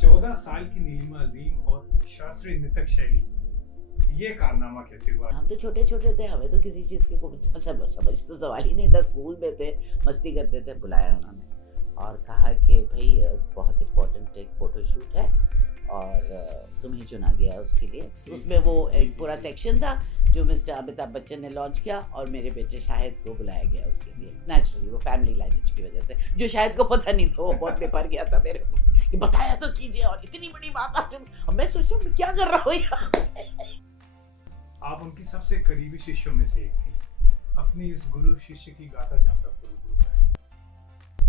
14 साल की नीलिमा अजीम और शास्त्रीय नृत्य शैली, ये कारनामा कैसे हुआ? हम तो छोटे छोटे थे, हमें तो किसी चीज़ की समझ तो सवाल ही नहीं था। स्कूल में थे, मस्ती करते थे। बुलाया उन्होंने और कहा कि भाई बहुत इम्पोर्टेंट एक फ़ोटोशूट है और तुम्हें चुना गया है उसके लिए। उसमें वो एक पूरा सेक्शन था जो मिस्टर अमिताभ बच्चन ने लॉन्च किया और मेरे बेटे शाहिद को बुलाया गया उसके लिए। नेचुरली वो फैमिली लाइनेज की वजह से, जो शाहिद को पता नहीं था, वो बहुत बेपर गया था मेरे को कि बताया तो कीजिए और इतनी बड़ी बात आप। मैं सोचा मैं क्या कर रहा हूँ यहाँ। आप उनकी सबसे करीबी शिष्यों में से एक थी। अपनी इस गुरु शिष्य की गाथा से हम सबको रूबरू कराएं।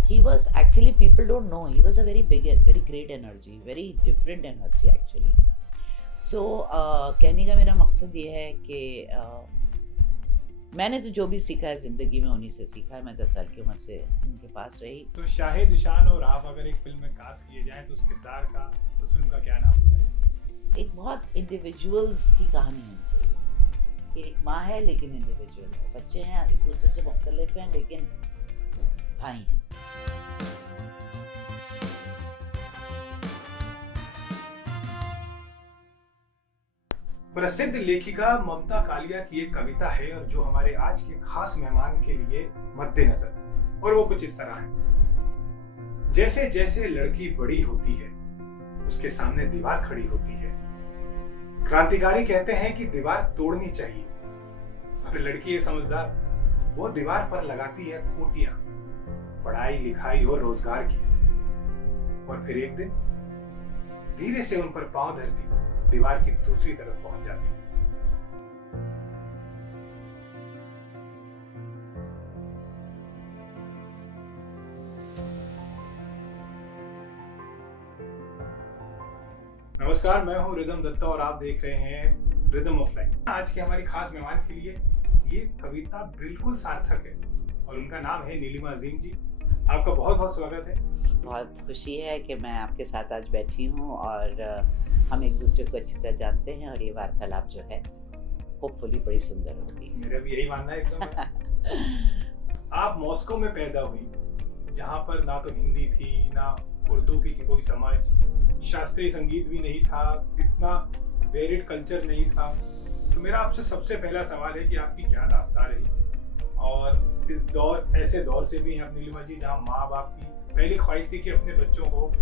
He was actually, people don't know, he was a very big, very great energy, very different energy actually. So कहने का मेरा मकसद ये है कि मैंने तो जो भी सीखा है ज़िंदगी में उन्हीं से सीखा है। मैं 10 साल की उम्र से उनके पास रही। तो शाहिद, ईशान और आप अगर एक फिल्म में कास्ट किए जाएं तो उस किरदार का, उस फिल्म का क्या नाम होना चाहिए? एक बहुत इंडिविजुअल्स की कहानी होनी चाहिए कि एक माँ है लेकिन इंडिविजुअल है, बच्चे हैं एक दूसरे से मुख्तलिफ हैं लेकिन भाई हैं। प्रसिद्ध लेखिका ममता कालिया की एक कविता है और जो हमारे आज के खास मेहमान के लिए मद्देनजर, और वो कुछ इस तरह है। जैसे जैसे लड़की बड़ी होती है उसके सामने दीवार खड़ी होती है। क्रांतिकारी कहते हैं कि दीवार तोड़नी चाहिए, और लड़की है समझदार, वो दीवार पर लगाती है खूंटियां, पढ़ाई लिखाई और रोजगार की। और फिर एक दिन धीरे से उन पर पांव धरती दीवार की दूसरी तरफ पहुंच जाती है। नमस्कार, मैं हूं रिदम दत्ता और आप देख रहे हैं रिदम ऑफ लाइफ। आज के हमारी खास मेहमान के लिए ये कविता बिल्कुल सार्थक है और उनका नाम है नीलिमा अजीम जी। आपका बहुत बहुत स्वागत है। बहुत खुशी है कि मैं आपके साथ आज बैठी हूँ और हम एक दूसरे को अच्छी तरह जानते हैं और ये वार्तालाप जो है होपफुली बड़ी सुंदर होगी। मेरा भी यही मानना है एकदम। आप मॉस्को में पैदा हुई, जहाँ पर ना तो हिंदी थी ना उर्दू की कोई समझ, शास्त्रीय संगीत भी नहीं था, इतना वेरिड कल्चर नहीं था। तो मेरा आपसे सबसे पहला सवाल है कि आपकी क्या दास्तान रही, और इस दौर, ऐसे दौर से भी हैं नीलिमा जी जहाँ माँ बाप की पहली ख्वाहिश थी कि अपने बच्चों को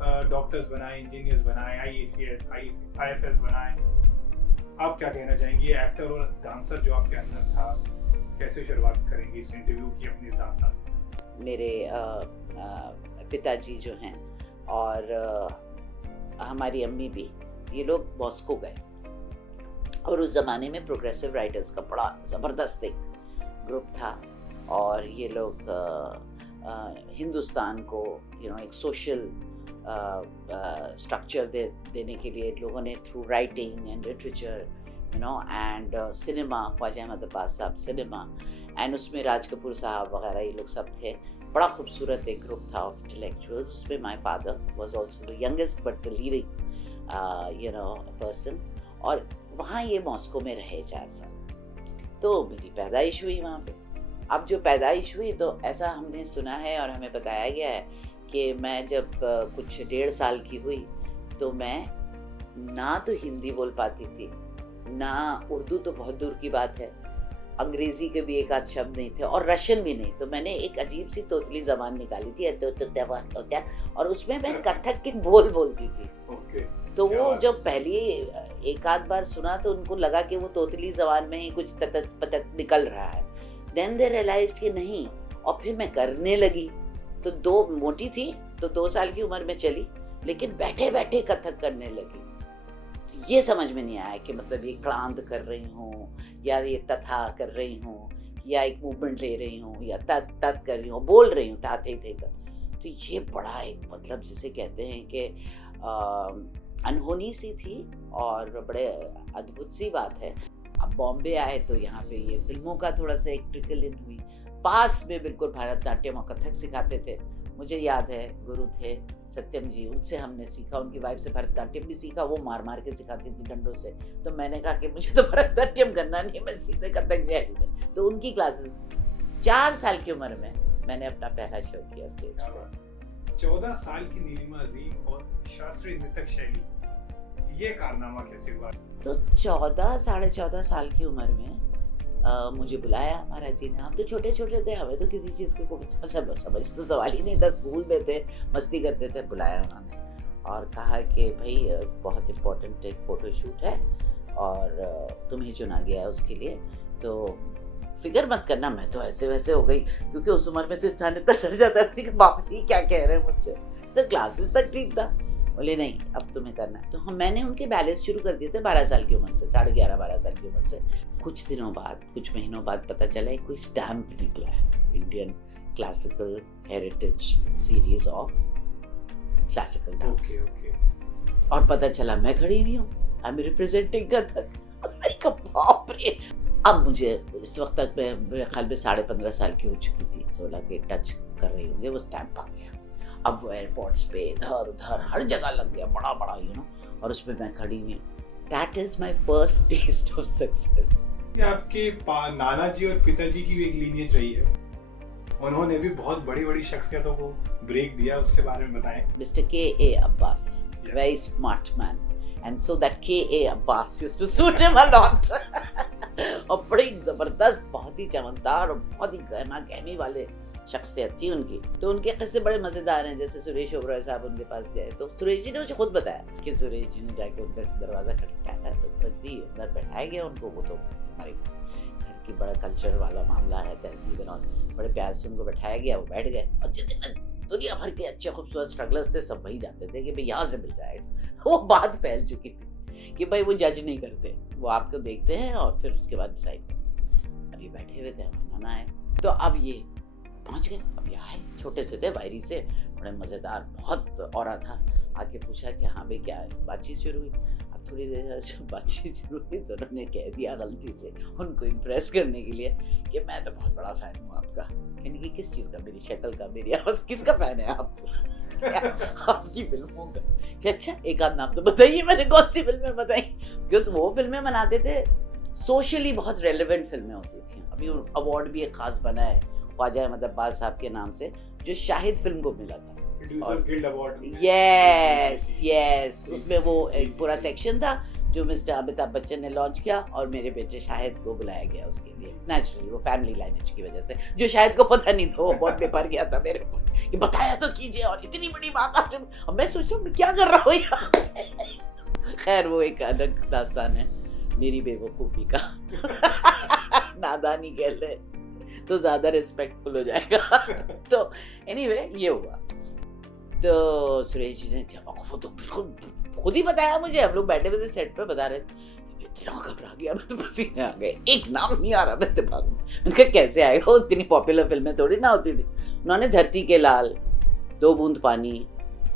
डॉक्टर्स बनाएं, इंजीनियर्स बनाएं, IAS, IFS बनाएं। आप क्या कहना चाहेंगी? एक्टर और डांसर जो आपके अंदर था, कैसे शुरुआत करेंगे इस इंटरव्यू की अपनी दास्तान से? मेरे पिताजी जो हैं और हमारी अम्मी भी, ये लोग मॉस्को गए और उस ज़माने में प्रोग्रेसिव राइटर्स का बड़ा ज़बरदस्त एक ग्रुप था और ये लोग हिंदुस्तान को एक सोशल स्ट्रक्चर देने के लिए लोगों ने through writing and literature and cinema, Khwaja Ahmad Abbas साहब सिनेमा, एंड उसमें राज कपूर साहब वगैरह ये लोग सब थे। बड़ा खूबसूरत एक ग्रुप था ऑफ इंटेलेक्चुअल्स। उसमें my father was also the youngest but the leading person. और वहाँ ये मॉस्को में रहे 4 साल। तो मेरी पैदाइश हुई वहाँ पे। अब जो पैदाइश हुई तो ऐसा हमने सुना है और हमें बताया गया है कि मैं जब कुछ 1.5 साल की हुई तो मैं ना तो हिंदी बोल पाती थी, ना उर्दू तो बहुत दूर की बात है, अंग्रेज़ी के भी एक आध शब्द नहीं थे और रशियन भी नहीं। तो मैंने एक अजीब सी तोतली ज़बान निकाली थी और उसमें मैं कथक के बोल बोलती थी। तो वो जब पहली एक आध बार सुना तो उनको लगा कि वो तोतली ज़बान में ही कुछ ततत पतत निकल रहा है। देन दे रियलाइज्ड कि नहीं, और फिर मैं करने लगी। तो 2 मोटी थी तो 2 साल की उम्र में चली, लेकिन बैठे बैठे कथक करने लगी। तो ये समझ में नहीं आया कि मतलब ये क्लांत कर रही हूँ या ये तथा कर रही हूँ या एक मूवमेंट ले रही हूँ या तत तत कर रही हूँ, बोल रही हूँ ताते थे तत। तो ये बड़ा एक मतलब जिसे कहते हैं कि अनहोनी सी थी और बड़े अद्भुत सी बात है। अब बॉम्बे आए तो यहाँ पे ये फिल्मों का थोड़ा सा एक ट्रिकल इन हुई। पास में बिल्कुल भरतनाट्यम और कथक सिखाते थे। मुझे याद है गुरु थे सत्यम जी, उनसे हमने सीखा, उनकी वाइफ से भरतनाट्यम भी सीखा। वो मार मार के सिखाती थी डंडों से। तो मैंने कहा कि मुझे तो भरतनाट्यम करना नहीं, मैं सीधे कथक जाऊंगी। तो उनकी क्लासेस 4 साल की उम्र में मैंने अपना पहला शो किया स्टेज पर। 14 साल की नीलिमा अजीम और शास्त्रीय नृत्य शैली, ये कारनामा कैसे हुआ? तो 14 साढ़े 14 साल की उम्र में मुझे बुलाया महाराज जी ने। हम तो छोटे छोटे थे, हमें तो किसी चीज़ की कोई समझ तो सवाल ही नहीं था, स्कूल में थे, मस्ती करते थे। बुलाया उन्होंने और कहा कि भाई बहुत इम्पोर्टेंट एक फ़ोटो शूट है और तुम्हें चुना गया है उसके लिए, तो फिक्र मत करना। मैं तो ऐसे वैसे हो गई, क्योंकि उस उम्र में तो इंसान इतना डर जाता है कि बाप रे क्या कह रहे हैं मुझसे। तो क्लासेस तक ठीक था। बोले नहीं अब तुम्हें करना है। तो मैंने उनके बैलेंस शुरू कर दिए थे 12 साल की उम्र से, 11.5-12 साल की उम्र से। कुछ दिनों बाद, कुछ महीनों बाद पता चला कोई स्टैम्प निकला है, Indian classical heritage series of classical dance. और पता चला मैं खड़ी हुई हूँ, आई एम रिप्रेजेंटिंग कथक। बाप रे। अब मुझे इस वक्त तक मेरे ख्याल में 15.5 साल की हो चुकी थी, 16 के टच कर रही होंगे, वो स्टैम्प आ गया। अब वो एयरपोर्ट्स पे इधर उधर हर जगह लग गया, बड़ा बड़ा और उसमें मैं खड़ी हुई हूँ। That is my first test of success. ये आपके नाना जी और पिताजी की भी एक लीनियज रही है, उन्होंने भी बहुत बड़ी बड़ी शख्सियतों को ब्रेक दिया, उसके बारे में बताएं। Mister K.A. Abbas, very smart man, and so that K.A. Abbas used to suit him a lot. और बड़ी जबरदस्त, बहुत ही चमकदार और बहुत ही गहमा गहमी वाले शख्सियत थी उनकी। तो उनके किस्से बड़े मजेदार हैं। जैसे सुरेश ओबरॉय साहब उनके पास गए तो सुरेश जी ने मुझे खुद बताया कि सुरेश जी ने जाके उनका दरवाजा खटखटाया, दस्तक दी, अंदर बैठाया गया उनको। वो तो हमारे घर की बड़ा कल्चर वाला मामला है, तहसील और बड़े प्यार से उनको बैठाया गया, वो बैठ गए। और जितने दुनिया भर के अच्छे खूबसूरत स्ट्रगलर्स थे सब वही जाते थे कि भाई यहाँ से मिल जाएगा। वो बात फैल चुकी थी कि भाई वो जज नहीं करते, वो आपको देखते हैं और फिर उसके बाद डिसाइड करते। अब ये बैठे हुए थे, हमारे नाना आए, तो अब ये पहुंच गए। अब ये आए, छोटे से थे, वायरी से, बड़े मज़ेदार, बहुत औरा था। आके पूछा कि हाँ भाई क्या है, बातचीत शुरू हुई। अब थोड़ी देर जब बातचीत शुरू हुई तो उन्होंने कह दिया गलती से, उनको इम्प्रेस करने के लिए, कि मैं तो बहुत बड़ा फ़ैन हूँ आपका। यानी कि किस चीज़ का, मेरी शक्ल का, मेरी आवाज़, किसका फ़ैन है आप? आपकी फिल्मों का। अच्छा एक आध नाम तो बताइए। मैंने कौन सी फिल्में बताई? बिकॉज वो फिल्में बनाते थे, सोशली बहुत रेलेवेंट फिल्में होती थी। अभी अवार्ड भी एक खास बना है ख्वाजा अहमद अब्बास साहब के नाम से, जो शाहिद फिल्म को मिला था। यस, उसमें वो एक पूरा सेक्शन था जो मिस्टर अमिताभ बच्चन ने लॉन्च किया और मेरे बेटे शाहिद को बुलाया गया उसके लिए। नेचुरली वो फैमिली लाइनेज की वजह से, जो शाहिद को पता नहीं था, वो बहुत बेपर गया था मेरे को कि बताया तो कीजिए, और इतनी बड़ी बात आप। मैं सोचा मैं क्या कर रहा हूँ यार। खैर वो एक अलग दास्तान है मेरी बेवकूफ़ी का। नादानी कह ले तो ज्यादा रिस्पेक्टफुल हो जाएगा। तो एनीवे ये हुआ। तो सुरेश जी ने वो तो बिल्कुल खुद ही बताया मुझे। हम लोग बैठे हुए थे सेट पे, बता रहे थे, इतना घबरा गया मैं तो पसीने आ गए, एक नाम नहीं आ रहा मेरे दिमाग में। उनका कैसे आएगा, इतनी पॉपुलर फिल्में थोड़ी ना होती थी। उन्होंने धरती के लाल, 2 बूंद पानी,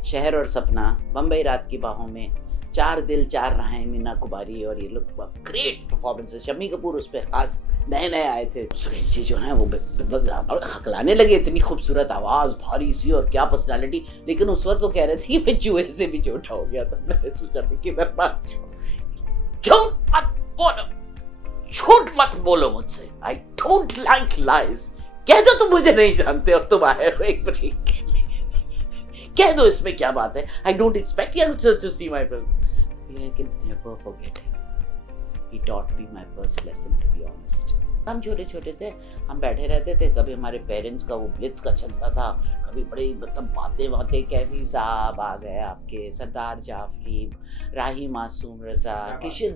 शहर और सपना, बम्बई रात की बाहों में, 4 दिल 4 राहें, मीना कुमारी, और ये लोग ग्रेट परफॉर्मेंसेस। शम्मी कपूर उस पर खास नए आए थे। सुरेश जी जो हैं वो हकलाने लगे, इतनी खूबसूरत आवाज, भारी सी, और क्या पर्सनालिटी। लेकिन उस वक्त वो कह रहे थे कि मैं चूहे से भी छोटा हो गया था। मैंने सोचा किधर बात, झूठ मत बोलो मुझसे, आई डोंट लाइक लाइज। कह दो तुम मुझे नहीं जानते और तुम आए हो एक ब्रेक के लिए, कह दो इसमें क्या बात है। I don't expect youngsters to see my film. I can never forget him. He taught me my first lesson, to be honest. हम छोटे छोटे थे, हम बैठे रहते थे, कभी हमारे पेरेंट्स का वो ब्लिट्स का चलता था, कभी बड़ी मतलब बातें कैफी साहब आ गए आपके, सरदार जाफरी, राही मासूम रजा, किशन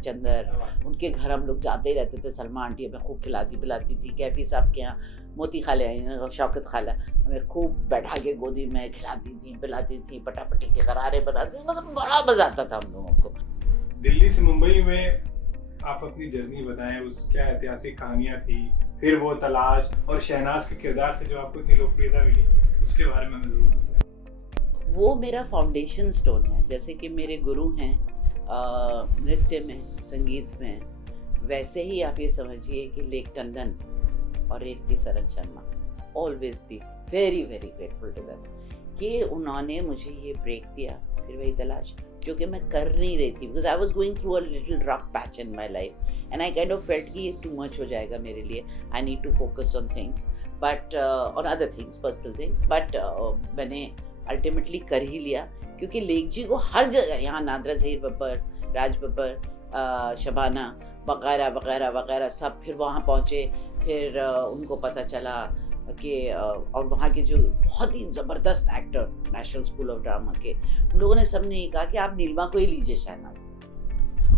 चंदर, उनके घर हम लोग जाते ही रहते थे। सलमा आंटी हमें खूब खिलाती पिलाती थी, कैफी साहब के यहाँ मोती खाले आई, शौकत खाला हमें खूब बैठा के गोदी में खिलाती थी पिलाती थी, पटापटी के करारे बनाती, मतलब बड़ा मजा आता था हम लोगों को। दिल्ली से मुंबई में आप अपनी जर्नी बताएं, उस क्या ऐतिहासिक कहानियां थी, फिर वो तलाश और शहनाज के किरदार से जो आपको इतनी लोकप्रियता मिली, उसके बारे में जरूर बताएं। वो मेरा फाउंडेशन स्टोन है। जैसे कि मेरे गुरु हैं नृत्य में, संगीत में, वैसे ही आप ये समझिए कि लेक टंडन और Revathi Saran Sharma, always be very very grateful to them कि उन्होंने मुझे ये ब्रेक दिया। फिर वही तलाश जो कि मैं कर नहीं रही थी, because I was going through a little rough patch in my life and I kind of felt कि ये टू मच हो जाएगा मेरे लिए, I need to focus on things. But on other things, personal things, but मैंने ultimately कर ही लिया, क्योंकि लेक जी को हर जगह, यहाँ नादरा ज़हीर बब्बर, राज बब्बर, शबाना वगैरह वगैरह वगैरह सब फिर वहाँ पहुँचे। फिर उनको पता चला कि और वहाँ के जो बहुत ही ज़बरदस्त actor national school of drama के, उन लोगों ने सबने ये कहा कि आप नीलिमा को ही लीजिए शहनाज।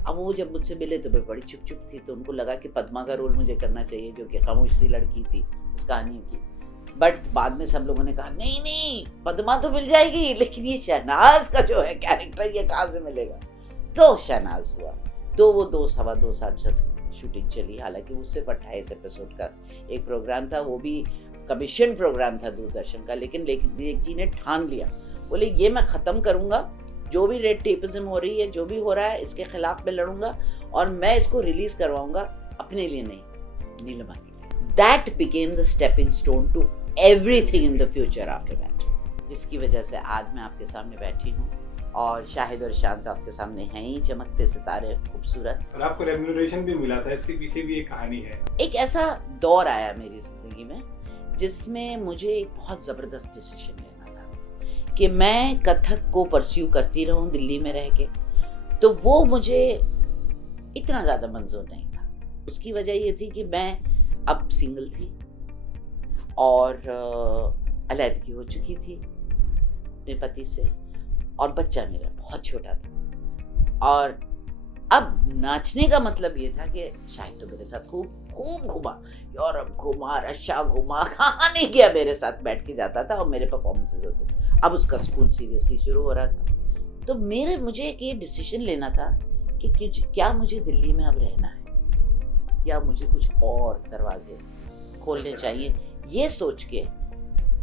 अब वो जब मुझसे मिले तो मैं बड़ी चुप चुप थी, तो उनको लगा कि पद्मा का रोल मुझे करना चाहिए, जो कि खामोश सी लड़की थी उस कहानी की। बट बाद में सब लोगों ने कहा नहीं नहीं, पद्मा तो मिल जाएगी, लेकिन ये शहनाज का जो है कैरेक्टर, ये कहाँ से मिलेगा। तो शहनाज हुआ। तो वो 2-2.25 साल शूटिंग चली। हालांकि वो सिर्फ 28 एपिसोड का एक प्रोग्राम था, वो भी कमीशन प्रोग्राम था दूरदर्शन का। लेकिन लेक जी ने ठान लिया, बोले ये मैं ख़त्म करूँगा, जो भी रेड टेपिज्म हो रही है, जो भी हो रहा है, इसके खिलाफ मैं लड़ूंगा और मैं इसको रिलीज करवाऊंगा, अपने लिए नहीं, नीलिमा के लिए। That became the stepping stone to everything in the future after that, जिसकी वजह से आज मैं आपके सामने बैठी हूँ और शाहिद और शांत आपके सामने हैं ही, चमकते सितारे, खूबसूरत। और आपको रेम्यूनरेशन भी मिला था, इसके पीछे भी एक कहानी है। एक ऐसा दौर आया मेरी जिंदगी में जिसमें मुझे एक बहुत ज़बरदस्त डिसीजन लेना था कि मैं कथक को परस्यू करती रहूं दिल्ली में रह के। तो वो मुझे इतना ज़्यादा मंजूर नहीं था। उसकी वजह ये थी कि मैं अब सिंगल थी और अलैदगी हो चुकी थी अपने पति से, और बच्चा मेरा बहुत छोटा था। और अब नाचने का मतलब ये था कि शायद तो मेरे साथ खूब घुमा, यूरोप घुमा, रशिया घुमा, कहाँ नहीं गया, मेरे साथ बैठ के जाता था और मेरे परफॉर्मेंसेज होते थे। अब उसका स्कूल सीरियसली शुरू हो रहा था। तो मुझे एक ये डिसीजन लेना था कि क्या मुझे दिल्ली में अब रहना है या मुझे कुछ और दरवाजे खोलने चाहिए, ये सोच के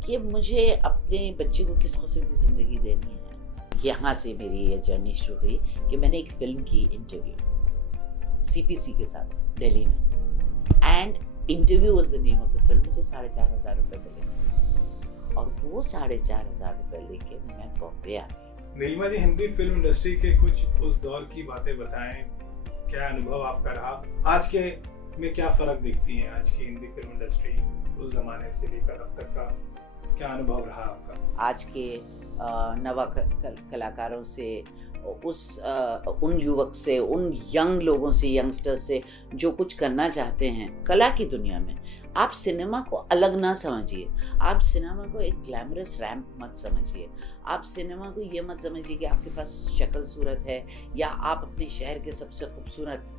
कि मुझे अपने बच्चे को किस किस्म की ज़िंदगी देनी है। यहाँ से मेरी ये जर्नी शुरू हुई कि मैंने एक फिल्म की इंटरव्यू CPC के साथ दिल्ली में, and interview was the name of the film. मुझे 4,500 रुपये मिले और वो 4,500 रुपये लेके मैं बॉम्बे आ गई। नीलिमा जी, हिंदी फिल्म इंडस्ट्री के कुछ उस दौर की बातें बताएं, क्या अनुभव आपका रहा, आज के में क्या फ़र्क दिखती हैं आज की हिंदी फिल्म इंडस्ट्री उस ज़माने से लेकर अब तक का, क्या अनुभव रहा आपका? आज के नवा कलाकारों से, उन युवक से, उन यंग लोगों से, यंगस्टर्स से जो कुछ करना चाहते हैं कला की दुनिया में, आप सिनेमा को अलग ना समझिए। आप सिनेमा को एक ग्लैमरस रैंप मत समझिए। आप सिनेमा को ये मत समझिए कि आपके पास शक्ल सूरत है या आप अपने शहर के सबसे खूबसूरत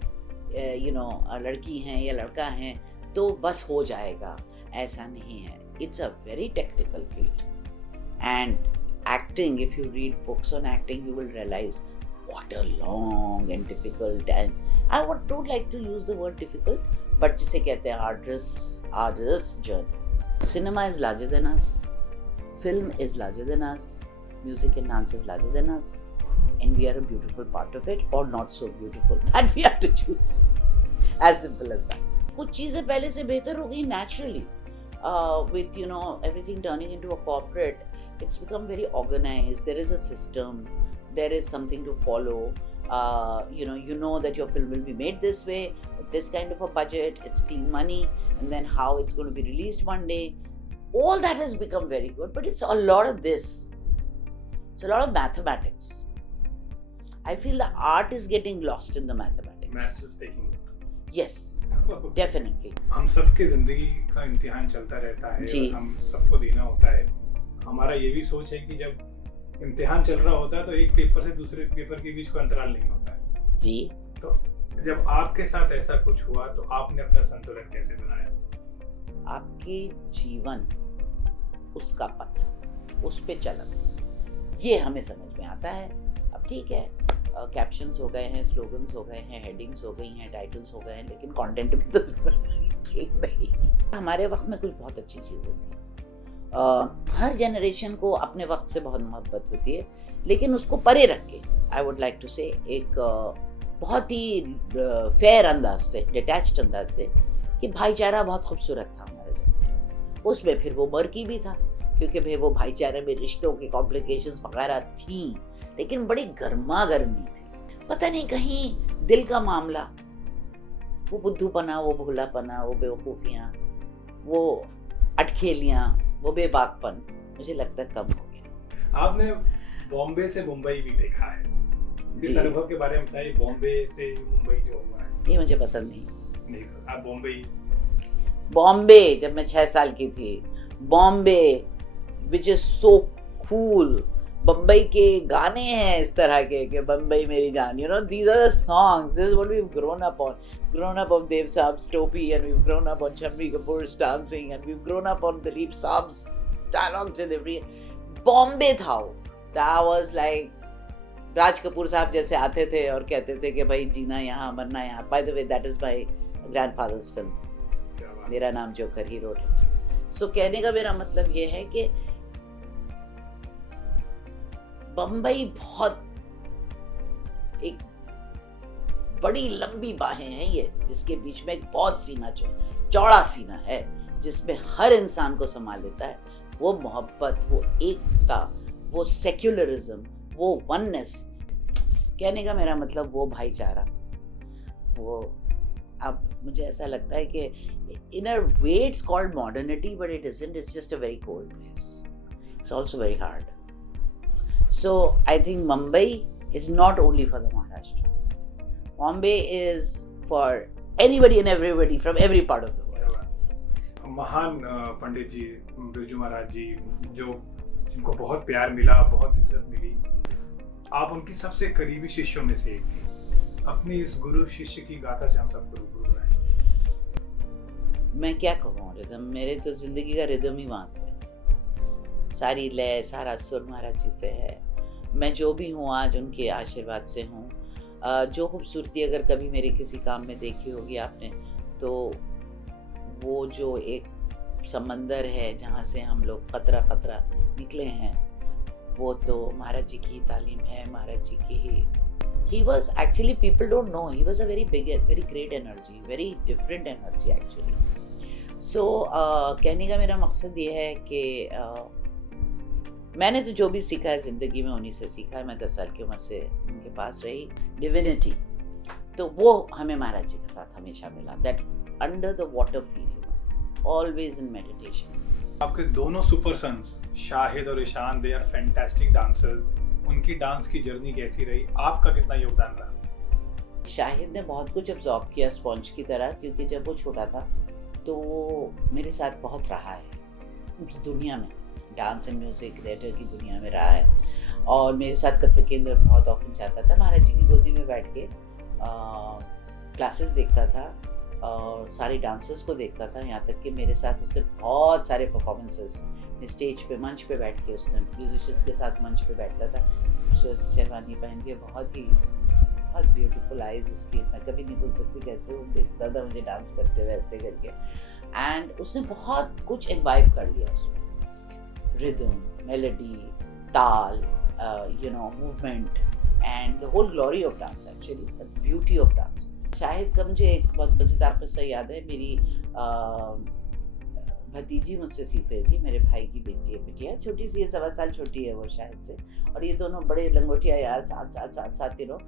लड़की हैं या लड़का हैं तो बस हो जाएगा। ऐसा नहीं है। It's a very technical field, and acting, if you read books on acting, you will realize what a long and difficult, and I don't like to use the word difficult, but जिसे कहते हैं arduous journey. Cinema is larger than us, film is larger than us, music and dance is larger than us, and we are a beautiful part of it, or not so beautiful, that we have to choose. As simple as that. कुछ चीज़ें पहले से बेहतर हो गई naturally. With everything turning into a corporate, it's become very organized. There is a system, there is something to follow. You know that your film will be made this way, with this kind of a budget, it's clean money, and then how it's going to be released one day. All that has become very good, but it's a lot of this. It's a lot of mathematics. I feel the art is getting lost in the mathematics. Maths is taking over. Yes. Definitely. हम सबके जिंदगी का इम्तिहान चलता रहता है और हम सबको देना होता है। हमारा ये भी सोच है कि जब इम्तिहान चल रहा होता है तो एक पेपर से दूसरे पेपर के बीच कोई अंतराल नहीं होता है जी। तो जब आपके साथ ऐसा कुछ हुआ तो आपने अपना संतुलन कैसे बनाया? आपके जीवन, उसका पथ, उस पे चलन, ये हमें समझ में आता है। अब ठीक है, कैप्शंस हो गए हैं, स्लोगन्स हो गए हैं, हेडिंग्स हो गई हैं, टाइटल्स हो गए हैं, लेकिन कंटेंट भी तो नहीं। हमारे वक्त में कुछ बहुत अच्छी चीज़ें थी। हर जनरेशन को अपने वक्त से बहुत मोहब्बत होती है, लेकिन उसको परे रख के आई वुड लाइक टू से एक बहुत ही फेयर अंदाज से, डिटैच्ड अंदाज से, कि भाईचारा बहुत खूबसूरत था हमारे ज़माने। उसमें फिर वो मर्की भी था, क्योंकि भाई वो भाईचारे में रिश्तों की कॉम्प्लिकेशंस वगैरह थी, लेकिन बड़ी गर्मा गर्मी थी। पता नहीं कहीं दिल का मामला, वो बुद्धूपना, वो भोलापना, वो बेवकूफ़ियाँ, वो अटखेलियाँ, वो बेबाकपन मुझे लगता है कम हो गया। आपने बॉम्बे से मुंबई भी देखा है, इस जी। अनुभव के बारे में बताइए। बॉम्बे से मुंबई जो हुआ है, ये मुझे पसंद नहीं। नहीं आप बॉम्बे जब मैं 6 साल की थी, Bombay which is so cool, Bombay के गाने हैं इस तरह के कि बम्बई मेरी जान, you know, these are the songs, this is what we have grown up on Dev Saab's Topi, and we've grown up on Shammi Kapoor's dancing, and we've grown up on Dilip Saab's dialogue delivery. Bombay था वो, that was like Raj Kapoor साहब जैसे आते थे और कहते थे कि भाई जीना यहाँ मरना यहाँ। By the way that is my grandfathers film, मेरा नाम जोकर, ही रोट इट। सो कहने का मेरा मतलब ये है कि बम्बई बहुत एक बड़ी लंबी बाहें हैं ये, जिसके बीच में एक बहुत सीना चौड़ा सीना है, जिसमें हर इंसान को संभाल लेता है। वो मोहब्बत, वो एकता, वो सेक्युलरिज्म, वो वननेस, कहने का मेरा मतलब वो भाईचारा, वो अब मुझे ऐसा लगता है कि in a way it's called modernity, but it isn't, it's just a very cold place, it's also very hard. So I think Mumbai is not only for the Maharashtra, Bombay is for anybody and everybody from every part of the world. महान पंडित जी बिरजू महाराज जी, जो जिनको बहुत प्यार मिला, बहुत इज्जत मिली, आप उनकी सबसे करीबी शिष्यों में से एक थी। अपनी इस गुरु शिष्य की गाथा से हम सबको रूबरू कराएं। मैं क्या कहूँ, रिदम मेरे तो जिंदगी का रिदम ही वहाँ से है, सारी लय सारा सुर महाराज जी से है। मैं जो भी हूँ आज उनके आशीर्वाद से हूँ। जो खूबसूरती अगर कभी मेरे किसी काम में देखी होगी आपने, तो वो जो एक समंदर है जहाँ से हम लोग कतरा कतरा निकले हैं, वो तो महाराज जी की तालीम है, महाराज जी की ही। He was actually, people don't know, he was a very big, very great energy, very different energy actually. So कहने का मेरा मकसद ये है कि मैंने तो जो भी सीखा है ज़िंदगी में उन्हीं से सीखा है। मैं 10 साल की उम्र से उनके पास रही। डिविनिटी तो वो हमें महाराज जी के साथ हमेशा मिला, that under the water feel, always in meditation. आपके दोनों सुपर सन्स शाहिद और Ishaan, they are fantastic dancers. उनकी डांस की जर्नी कैसी रही, आपका कितना योगदान रहा? शाहिद ने बहुत कुछ अब्जॉर्ब किया स्पॉन्ज की तरह, क्योंकि जब वो छोटा था तो मेरे साथ बहुत रहा है उस दुनिया में, डांस एंड म्यूजिक थिएटर की दुनिया में रहा है, और मेरे साथ कथक के अंदर बहुत ऑफन जाता था। महाराज जी की गोदी में बैठ के क्लासेस देखता था और सारे डांसर्स को देखता था। यहाँ तक कि मेरे साथ उसने बहुत सारे परफॉर्मेंसेस, स्टेज पे मंच पे बैठ के, उसने म्यूजिशियंस के साथ मंच पे बैठता था, खूबसूरत शेरवानी पहन के, बहुत ब्यूटीफुल आईज उसकी, मैं कभी नहीं भूल सकती कैसे वो देखता था मुझे डांस करते हुए ऐसे करके। एंड उसने बहुत कुछ इम्बाइब कर लिया उसमें, rhythm, melody, ताल, movement, and the whole glory of dance actually, the beauty of dance. Shahid का मुझे एक बहुत मज़ेदार किस्सा याद है। मेरी भतीजी मुझसे सीख रही थी, मेरे भाई की बेटी है, बिटिया छोटी सी है, 1.25 साल छोटी है वो शाहिद से, और ये दोनों बड़े लंगोटिया यार साथ तीनों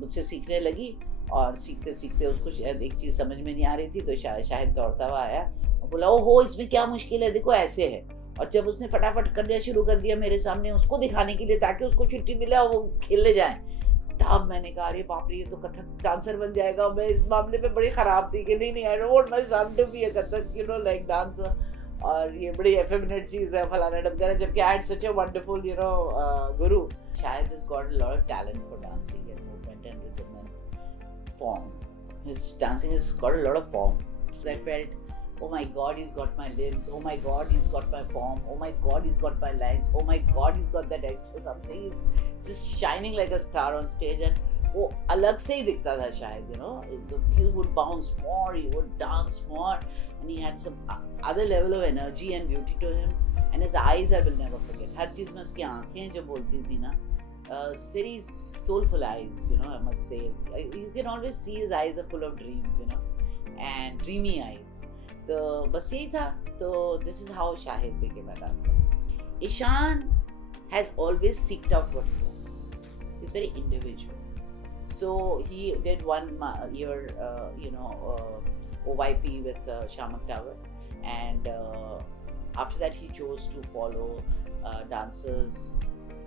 मुझसे सीखने लगी। और सीखते सीखते उसको शायद एक चीज़ समझ में नहीं आ रही थी, तो शाहिद दौड़ता हुआ आया और बोला, ओहो इसमें क्या मुश्किल है, देखो ऐसे है। और जब उसने फटाफट करना शुरू कर दिया मेरे सामने उसको दिखाने के लिए, ताकि उसको छुट्टी मिले और वो खेलने जाए, तब मैंने कहा अरे बाप रे, ये तो कथक डांसर बन जाएगा। मैं इस मामले में बड़ी खराब थी कि नहीं I don't want my son to be a Kathak like dancer, और ये बड़ी एफेमिनेट चीज़ है फलाना ढमकाना, जबकि I had such a wonderful गुरु। शायद has got a lot of talent for dancing and movement and rhythm and form. His dancing has got a lot of form. So I felt, oh my God, he's got my limbs. Oh my God, he's got my form. Oh my God, he's got my lines. Oh my God, he's got that extra something. He's just shining like a star on stage, and वो अलग से ही दिखता था शायद, he would bounce more, he would dance more, and he had some other level of energy and beauty to him, and his eyes I will never forget. हर चीज़ में उसकी आँखें जो बोलती थी ना, very soulful eyes, I must say. You can always see his eyes are full of dreams, and dreamy eyes. तो बस यही था। तो this is how Shahid became a dancer. Ishan has always seeked out what he wants. He's very individual. So he did 1 year, OYP with Shamak Tower, and after that he chose to follow dancers.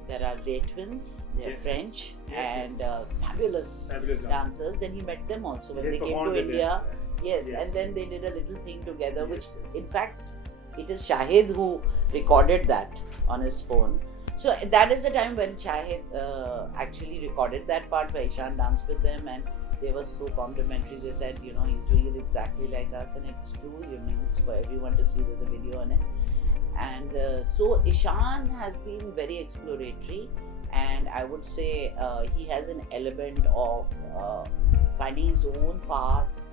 There are Lay Twins, they're Yes, French, yes, and fabulous Fabulous dancers. Then he met them also when they came performed to with India. them. Yes, Yes. and then they did a little thing together, which Yes. in fact it is Shahid who recorded that on his phone. So that is the time when Shahid actually recorded that part where Ishan danced with them, and they were so complimentary. They said, you know, he's doing it exactly like us, and it's true. You know, it's for everyone to see. There's a video on it. And so Ishan has been very exploratory, and I would say he has an element of finding his own path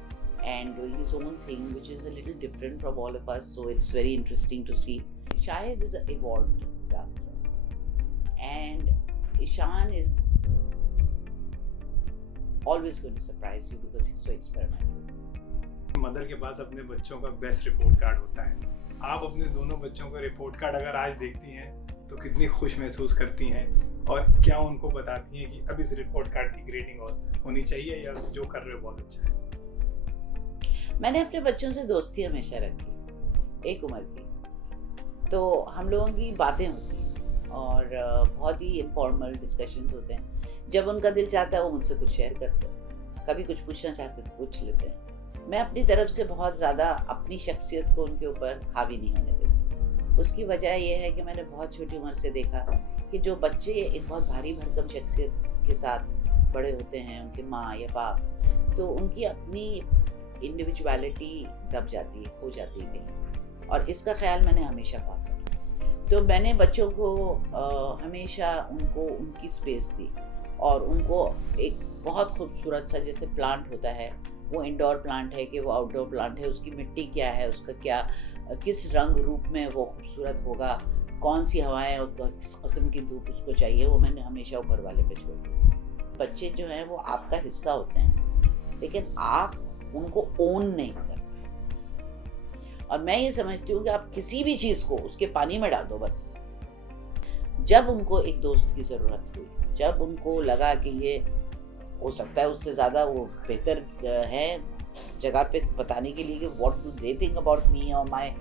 and doing his own thing, which is a little different from all of us. So it's very interesting to see. Shahid is an evolved dancer, and Ishan is always going to surprise you because he's so experimental. Mother के पास अपने बच्चों का best report card होता है। आप अपने दोनों बच्चों का रिपोर्ट कार्ड अगर आज देखती हैं तो कितनी खुश महसूस करती हैं, और क्या उनको बताती हैं कि अब इस रिपोर्ट कार्ड की ग्रेडिंग और होनी चाहिए, या जो कर रहे हो बहुत अच्छा है? मैंने अपने बच्चों से दोस्ती हमेशा रखी, एक उम्र की, तो हम लोगों की बातें होती हैं और बहुत ही इनफॉर्मल डिस्कशंस होते हैं। जब उनका दिल चाहता है वो मुझसे कुछ शेयर करते हैं, कभी कुछ पूछना चाहते तो पूछ लेते हैं। मैं अपनी तरफ से बहुत ज़्यादा अपनी शख्सियत को उनके ऊपर हावी नहीं होने देती। उसकी वजह यह है कि मैंने बहुत छोटी उम्र से देखा कि जो बच्चे एक बहुत भारी भरकम शख्सियत के साथ बड़े होते हैं, उनके माँ या बाप, तो उनकी अपनी इंडिविजुअलिटी दब जाती है, खो जाती है कहीं, और इसका ख्याल मैंने हमेशा बहुत रखा। तो मैंने बच्चों को हमेशा उनको उनकी स्पेस दी, और उनको एक बहुत खूबसूरत सा, जैसे प्लांट होता है, वो इंडोर प्लांट है कि वो आउटडोर प्लांट है, उसकी मिट्टी क्या है, उसका क्या किस रंग रूप में वो खूबसूरत होगा, कौन सी हवाएं और किस किस्म की धूप उसको चाहिए, वो मैंने हमेशा ऊपर वाले पे छोड़ दिया। बच्चे जो हैं वो आपका हिस्सा होते हैं, लेकिन आप उनको ओन नहीं करते। और मैं ये समझती हूँ कि आप किसी भी चीज़ को उसके पानी में डाल दो बस। जब उनको एक दोस्त की ज़रूरत हुई, जब उनको लगा कि ये हो सकता है उससे ज़्यादा वो बेहतर है जगह पे बताने के लिए कि what do they think about me और माय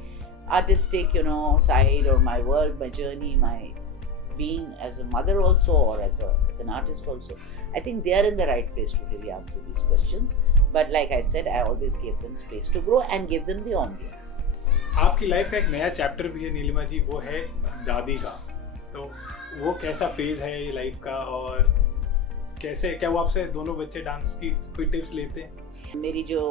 आर्टिस्टिक साइड और my work, my journey, my being as a mother also or as an artist also. I think they are in the right place to really answer these questions. But like I said, I always gave them space to grow and give them the ambience. आपकी life का एक नया chapter भी है नीलिमा जी, वो है दादी का। तो वो कैसा फेज है ये लाइफ का, और कैसे, क्या वो आपसे दोनों बच्चे डांस की कोई टिप्स लेते हैं? मेरी जो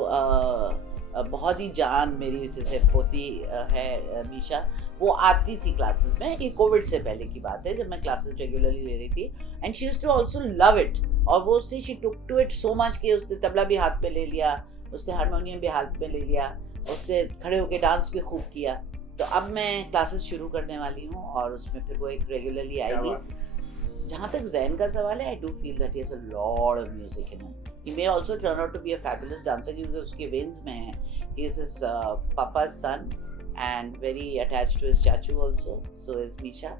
बहुत ही जान मेरी जैसे पोती है मीशा, वो आती थी क्लासेस में। ये कोविड से पहले की बात है, जब मैं क्लासेस रेगुलरली ले रही थी, and she used to also love it. और वो उससे she took to it so much कि उसने तबला भी हाथ में ले लिया, उसने हारमोनियम भी हाथ में ले लिया, उसने खड़े होकर डांस भी खूब किया। तो अब मैं क्लासेस शुरू करने वाली हूँ और उसमें फिर वो एक रेगुलरली आएगी। जहाँ तक जैन का सवाल है, I do feel that he has a lot of music in him. He may also turn out to be a fabulous dancer क्योंकि उसके veins में है. He is his papa's son and very attached to his chachu also. So is Misha.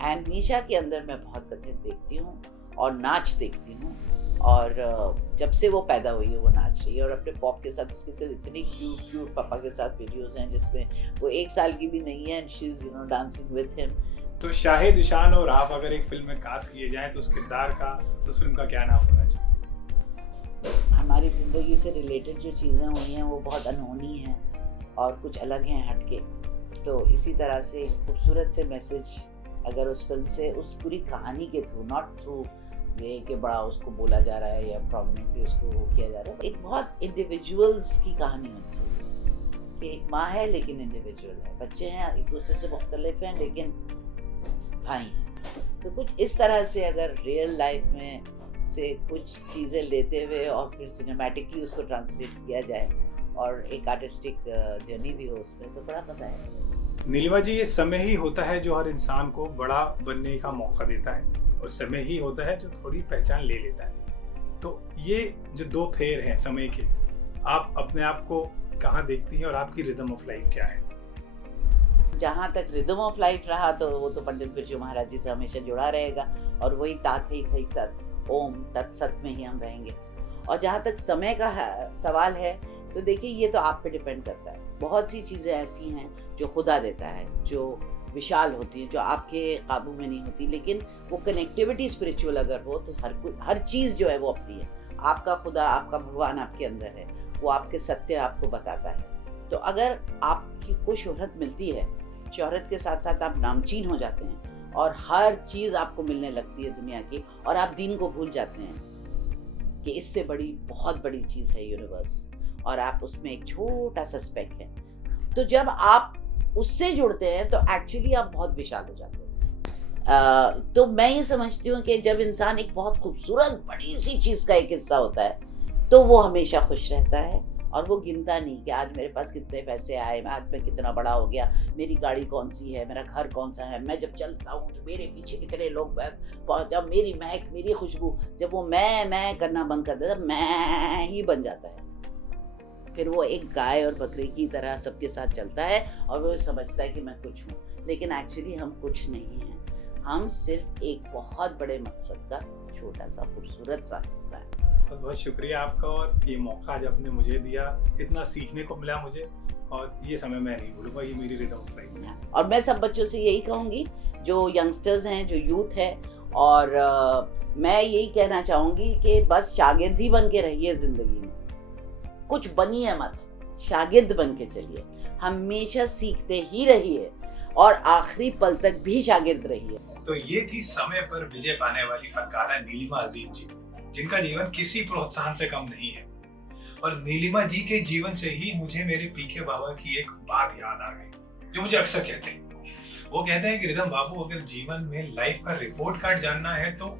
And Misha के अंदर मैं बहुत कथक देखती हूँ और नाच देखती हूँ, और जब से वो पैदा हुई है वो नाच रही है, और अपने पॉप के साथ उसके तो इतने क्यूट पापा के साथ वीडियोस हैं जिसमें वो 1 साल की भी नहीं है, and she's dancing with him. तो शाहिद, ईशान और आप अगर एक फिल्म में कास्ट किए जाएं तो उस किरदार का, तो उस फिल्म का क्या नाम होना चाहिए? हमारी ज़िंदगी से रिलेटेड जो चीज़ें हुई हैं वो बहुत अनहोनी हैं और कुछ अलग हैं हटके। तो इसी तरह से खूबसूरत से मैसेज अगर उस फिल्म से, उस पूरी कहानी के थ्रू, नॉट थ्रू ये कि बड़ा उसको बोला जा रहा है या प्रोमिनेंटली उसको वो किया जा रहा है, एक बहुत इंडिविजुअल्स की कहानी होनी चाहिए कि एक माँ है लेकिन इंडिविजुअल है, बच्चे हैं एक दूसरे से मुख्तलिफ हैं लेकिन भाई हैं। तो कुछ इस तरह से अगर रियल लाइफ में से कुछ चीज़ें लेते हुए और फिर सिनेमैटिकली उसको ट्रांसलेट किया जाए और एक आर्टिस्टिक जर्नी भी हो उसमें, तो बड़ा मज़ा आएगा। नीलिमा जी, ये समय ही होता है जो हर इंसान को बड़ा बनने का मौका देता है, और समय ही होता है जो थोड़ी पहचान ले लेता है। तो ये जो 2 फेर हैं समय के, आप अपने आप को कहाँ देखती हैं और आपकी रिदम ऑफ लाइफ क्या है? जहाँ तक रिदम ऑफ लाइफ रहा तो वो तो पंडित बिरजू महाराज जी से हमेशा जुड़ा रहेगा, और वही तात ही थई तत् ओम तत्सत में ही हम रहेंगे। और जहाँ तक समय का सवाल है, तो देखिए ये तो आप पे डिपेंड करता है। बहुत सी चीज़ें ऐसी हैं जो खुदा देता है, जो विशाल होती हैं, जो आपके काबू में नहीं होती, लेकिन वो कनेक्टिविटी स्पिरिचुअल अगर हो तो हर चीज़ जो है वो अपनी है। आपका खुदा, आपका भगवान आपके अंदर है, वो आपके सत्य आपको बताता है। तो अगर आपकी कोई शोहरत मिलती है, शोहरत के साथ साथ आप नामचीन हो जाते हैं और हर चीज़ आपको मिलने लगती है दुनिया की, और आप दीन को भूल जाते हैं कि इससे बड़ी बहुत बड़ी चीज़ है यूनिवर्स, और आप उसमें एक छोटा सा स्पेक है। तो जब आप उससे जुड़ते हैं तो एक्चुअली आप बहुत विशाल हो जाते हैं। तो मैं ये समझती हूँ कि जब इंसान एक बहुत खूबसूरत बड़ी सी चीज़ का एक हिस्सा होता है तो वो हमेशा खुश रहता है, और वो गिनता नहीं कि आज मेरे पास कितने पैसे आए, आज मैं कितना बड़ा हो गया, मेरी गाड़ी कौन सी है, मेरा घर कौन सा है, मैं जब चलता हूँ तो मेरे पीछे कितने लोग, जब मेरी महक, मेरी खुशबू, जब वो मैं करना बंद कर देता, मैं ही बन जाता है। फिर वो एक गाय और बकरी की तरह सबके साथ चलता है और वो समझता है कि मैं कुछ हूँ, लेकिन एक्चुअली हम कुछ नहीं हैं। हम सिर्फ एक बहुत बड़े मकसद का छोटा सा खूबसूरत सा हिस्सा है। बहुत बहुत शुक्रिया आपका, और ये मौका जब आपने मुझे दिया, इतना सीखने को मिला मुझे, और ये समय मैं नहीं भूलूंगा। ये मेरी रिदम रही है। और मैं सब बच्चों से यही कहूँगी, जो यंगस्टर्स हैं, जो यूथ है, और मैं यही कहना चाहूँगी कि बस शागिर्द ही बन के रहिए ज़िंदगी में, कुछ बनिए मत, शागिर्द बन के चलिए, हमेशा सीखते ही रहिए और आखिरी पल तक भी शागिर्द रहिए। तो ये थी समय पर विजय पाने वाली फनकारा नीलिमा अजीम जी, जिनका जीवन किसी प्रोत्साहन से कम नहीं है। और नीलिमा जी के जीवन से ही मुझे मेरे पीके बाबा की एक बात याद आ गई, जो मुझे अक्सर कहते हैं। वो कहते हैं कि रिदम बाबू, अगर जीवन में लाइफ का रिपोर्ट कार्ड जानना है तो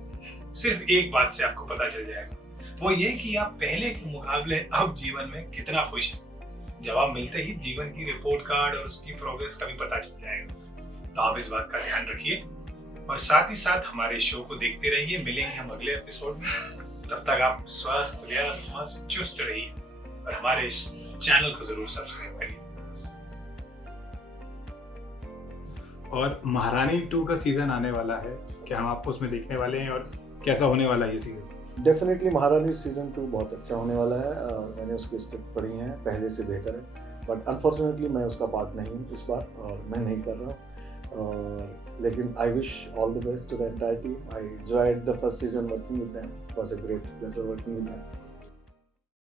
सिर्फ एक बात से आपको पता चल जाएगा, वो ये कि आप पहले के मुकाबले अब जीवन में कितना खुश हैं। जवाब मिलते ही जीवन की रिपोर्ट कार्ड और उसकी प्रोग्रेस का भी पता चल जाएगा। तो आप इस बात का ध्यान रखिए, और साथ ही साथ हमारे शो को देखते रहिए। मिलेंगे हम अगले एपिसोड में, तब तक आप स्वस्थ, व्यस्त, मस्त, चुस्त रहिए, और हमारे इस चैनल को जरूर सब्सक्राइब करिए। और महारानी 2 का सीजन आने वाला है, क्या हम आपको उसमें देखने वाले हैं, और कैसा होने वाला है ये सीजन? डेफिनेटली महारानी सीजन 2 बहुत अच्छा होने वाला है। मैंने उसकी स्क्रिप्ट पढ़ी है, पहले से बेहतर है, बट अनफॉर्चुनेटली मैं उसका पार्ट नहीं हूँ इस बार, और मैं नहीं कर रहा हूँ। लेकिन I wish all the best to the entire team. I enjoyed the first season working with them, it was a great pleasure working with them.